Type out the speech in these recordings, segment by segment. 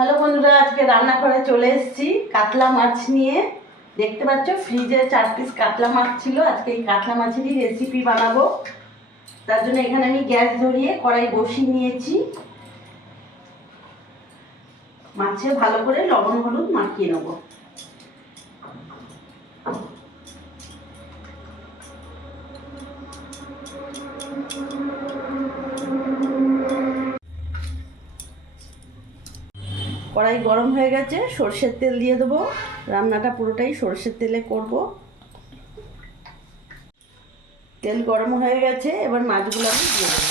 Hello বন্ধুরা, আজকে রান্না করে চলে এসেছি কাতলা মাছ নিয়ে। দেখতে পাচ্ছ ফ্রিজে 4 পিস কাতলা মাছ ছিল। আজকে এই কাতলা মাছেরই রেসিপি বানাবো। তার জন্য এখানে আমি গ্যাস ধরিয়ে কড়াই বসিয়ে নিয়েছি। মাছে ভালো করে লবণ হলুদ মাখিয়ে নেব। কড়াই গরম হয়ে গেছে, সরষের তেল দিয়ে দেবো। রান্নাটা পুরোটাই সরষের তেলে করব। তেল গরম হয়ে গেছে, এবার মাছগুলো আমি দিয়ে দেবো।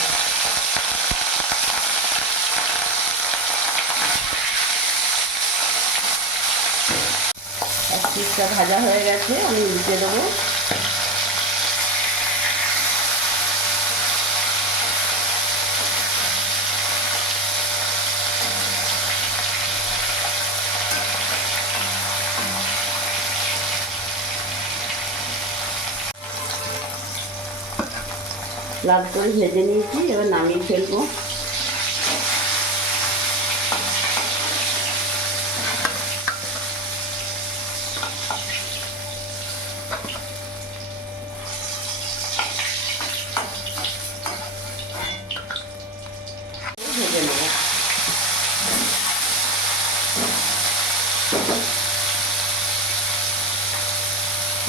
এক পিসটা ভাজা হয়ে গেছে, আমি উল্টে দেবো। লাল করে ভেজে নিয়েছি, এবার নামিয়ে ফেলবো। ভেজে নেব।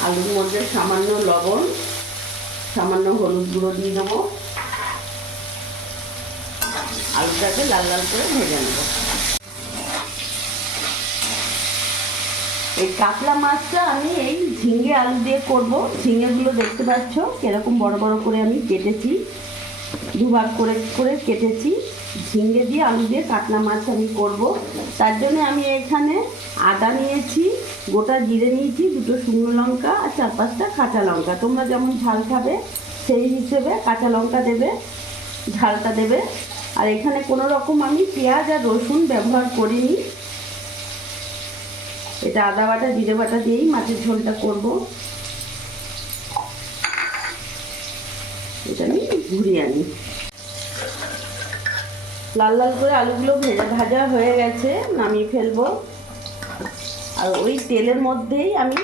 আলুর মধ্যে সামান্য লবণ, সামান্য হলুদ গুঁড়ো দিয়ে দেবো। আলুটাকে লাল লাল করে ভেজে নেব। এই কাতলা মাছটা আমি এই ঝিঙে আলু দিয়ে করব। ঝিঙেগুলো দেখতে পাচ্ছ কিরকম বড় বড় করে আমি কেটেছি, দুভাগ করে করে কেটেছি। ঝিঙে দিয়ে আলু দিয়ে কাতলা মাছ আমি করব। তার জন্য আমি এখানে আদা নিয়েছি, গোটা জিরে নিয়েছি, দুটো শুকনো লঙ্কা আর 4-5টা কাঁচা লঙ্কা। তোমরা যেমন ঝাল খাবে সেই হিসেবে কাঁচা লঙ্কা দেবে, ঝালটা দেবে। আর এখানে কোনো রকম আমি পেঁয়াজ আর রসুন ব্যবহার করিনি। এটা আদা বাটা জিরে বাটা দিয়েই মাছের ঝোলটা করব। এটা আমি ঘুরিয়ে আনি। লাল লাল করে আলুগুলো ভাজা হয়ে গেছে, নামিয়ে ফেলবো। আর ওই তেলের মধ্যেই আমি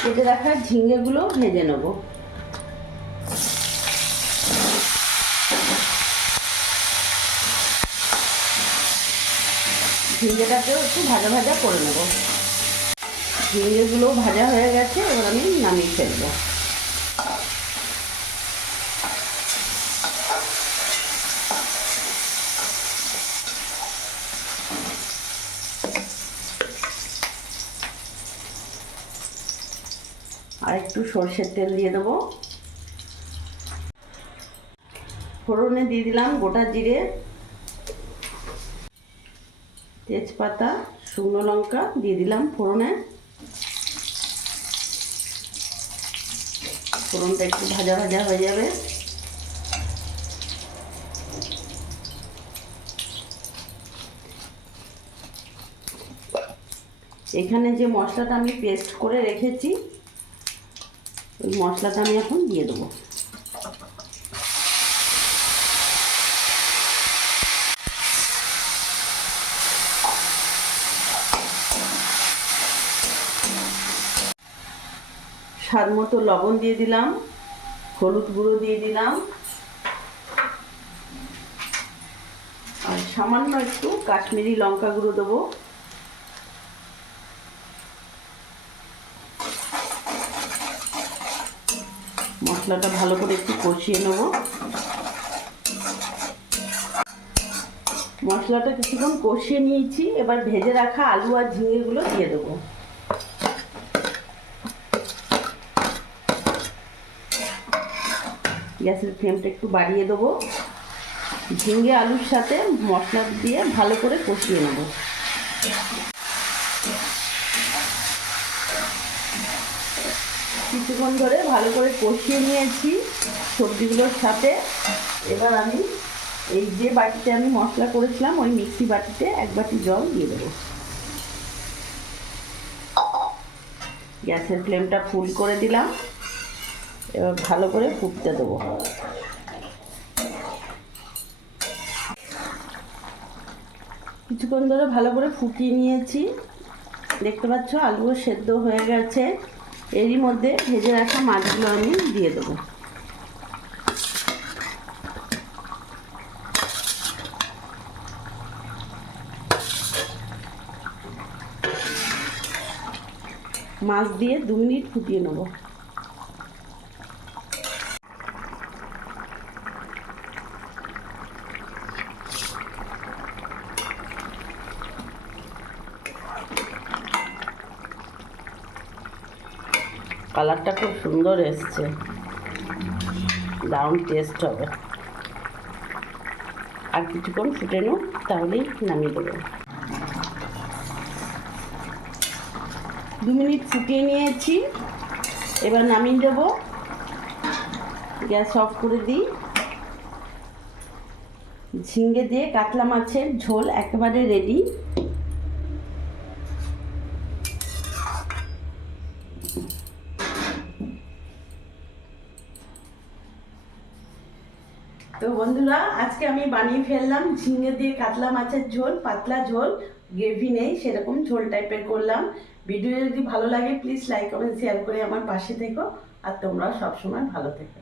কেটে রাখা ঝিঙেগুলো ভেজে নেব। ঝিঙেটাকেও একটু ভাজা ভাজা করে নেব। ঝিঙেগুলো ভাজা হয়ে গেছে, এবার আমি নামিয়ে ফেলবো। আর একটু সরষের তেল দিয়ে দেবো। ফোড়নে দিয়ে দিলাম গোটা জিরে, তেজপাতা, শুকনো লঙ্কা দিয়ে দিলাম ফোড়নে। ফোড়নটা একটু ভাজা ভাজা হয়ে যাবে। এখানে যে মশলাটা আমি পেস্ট করে রেখেছি, ওই মশলাটা আমি এখন দিয়ে দেবো। স্বাদ মতো লবণ দিয়ে দিলাম, হলুদ গুঁড়ো দিয়ে দিলাম, আর সামান্য একটু কাশ্মীরি লঙ্কা গুঁড়ো দেবো। মশলাটা ভালো করে একটু কষিয়ে নেব। মশলাটা কিছুক্ষণ কষিয়ে নিয়েছি, এবার ভেজে রাখা আলু আর ঝিঙেগুলো দিয়ে দেবো। গ্যাসের ফ্লেমটা একটু বাড়িয়ে দেবো। ঝিঙে আলুর সাথে মশলা দিয়ে ভালো করে কষিয়ে নেব। কিছুক্ষণ ধরে ভালো করে কষিয়ে নিয়েছি সবজিগুলোর সাথে। এবার আমি এই যে বাটিতে আমি মশলা করেছিলাম, ওই মিক্সি বাটিতে 1 বাটি জল দিয়ে দেবো। গ্যাসের ফ্লেমটা ফুল করে দিলাম। এবার ভালো করে ফুটতে দেবো। কিছুক্ষণ ধরে ভালো করে ফুটিয়ে নিয়েছি। দেখতে পাচ্ছ আলুও সেদ্ধ হয়ে গেছে। এরই মধ্যে ভেজে রাখা মাছগুলো আমি দিয়ে দেবো। মাছ দিয়ে 2 মিনিট ফুটিয়ে নেব। কালারটা খুব সুন্দর এসছে, দারুণ টেস্ট হবে। আর কিছুক্ষণ ফুটে নোক, তাহলেই নামিয়ে দেবো। 2 মিনিট ফুটিয়ে নিয়েছি, এবার নামিয়ে দেবো। গ্যাস অফ করে দিই। ঝিঙে দিয়ে কাতলা মাছের ঝোল একেবারে রেডি। তো বন্ধুরা, আজকে আমি বানিয়ে ফেললাম ঝিঙে দিয়ে কাতলা মাছের ঝোল। পাতলা ঝোল, গ্রেভি নেই, সেরকম ঝোল টাইপের করলাম। ভিডিও যদি ভালো লাগে প্লিজ লাইক কমেন্ট শেয়ার করে আমার পাশে থেকো। আর তোমরা সবসময় ভালো থেকো।